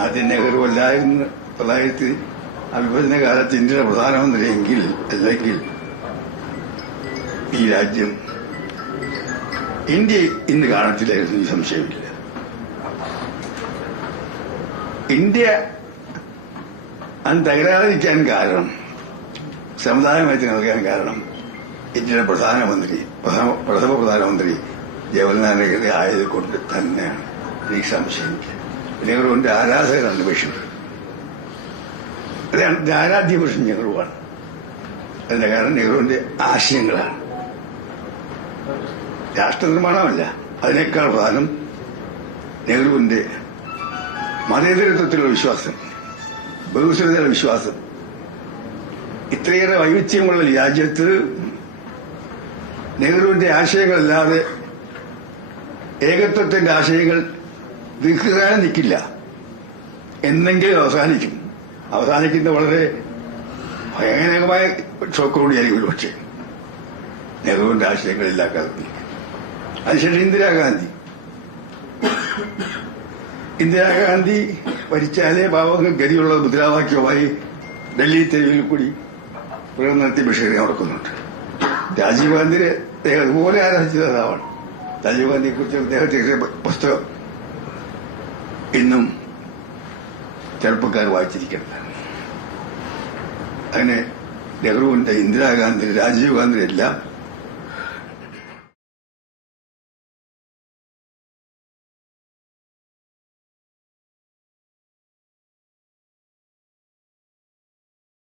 ആദ്യം നെഹ്റു അല്ലായിരുന്നു 1900 വിഭജന കാലത്ത് ഇന്ത്യയുടെ പ്രധാനമന്ത്രിയെങ്കിൽ അല്ലെങ്കിൽ ഈ രാജ്യം ഇന്ത്യ ഇന്ന് കാണത്തില്ലായിരുന്നു, സംശയമില്ല. ഇന്ത്യ അന്ന് തകരാതിരിക്കാൻ കാരണം, സമുദായമായി നൽകാൻ കാരണം ഇന്ത്യയുടെ പ്രഥമ പ്രധാനമന്ത്രി ജവഹർലാൽ നെഹ്റു ആയത് കൊണ്ട് തന്നെയാണ്. എനിക്ക് സംശയമില്ല. നെഹ്റുവിന്റെ ആരാധകരാണ് ബഷീർ. അദ്ദേഹത്തിന്റെ ആരാധ്യ പുരുഷൻ നെഹ്റുവാണ്. അതിന്റെ കാരണം നെഹ്റുവിന്റെ ആശയങ്ങളാണ്. രാഷ്ട്ര നിർമ്മാണമല്ല, അതിനേക്കാൾ പ്രധാനം നെഹ്റുവിന്റെ മതേതരത്വത്തിലുള്ള വിശ്വാസം, ബഹുസ്വരതയുടെ വിശ്വാസം. ഇത്രയേറെ വൈവിധ്യമുള്ള രാജ്യത്ത് നെഹ്റുവിന്റെ ആശയങ്ങളല്ലാതെ ഏകത്വത്തിന്റെ ആശയങ്ങൾ ദീർഘകാലം നിൽക്കില്ല. എന്നെങ്കിലും അവസാനിക്കും. അവസാനിക്കുന്ന വളരെ ഭയാനകമായ ഷോക്കോടിയായിരിക്കും. പക്ഷേ നെഹ്റുവിന്റെ ആശയങ്ങളില്ലാക്കാതെ നിൽക്കും. അതിനുശേഷം ഇന്ദിരാഗാന്ധി ഭരിച്ചാലേ പാവങ്ങൾ ഗതിയുള്ള മുദ്രാവാക്യവുമായി ഡൽഹി തെരുവിൽ കൂടി പ്രകടനം നടത്തി ബഷീറിനെ ഓർക്കുന്നുണ്ട്. രാജീവ് ഗാന്ധിയെ അതുപോലെ ആരാധിച്ച നേതാവാണ്. രാജീവ് ഗാന്ധിയെ കുറിച്ച് അദ്ദേഹത്തിന്റെ പുസ്തകം ഇന്നും ചെറുപ്പക്കാർ വായിച്ചിരിക്കുന്നത്. അങ്ങനെ നെഹ്റുവിന്റെ, ഇന്ദിരാഗാന്ധി, രാജീവ് ഗാന്ധി എല്ലാം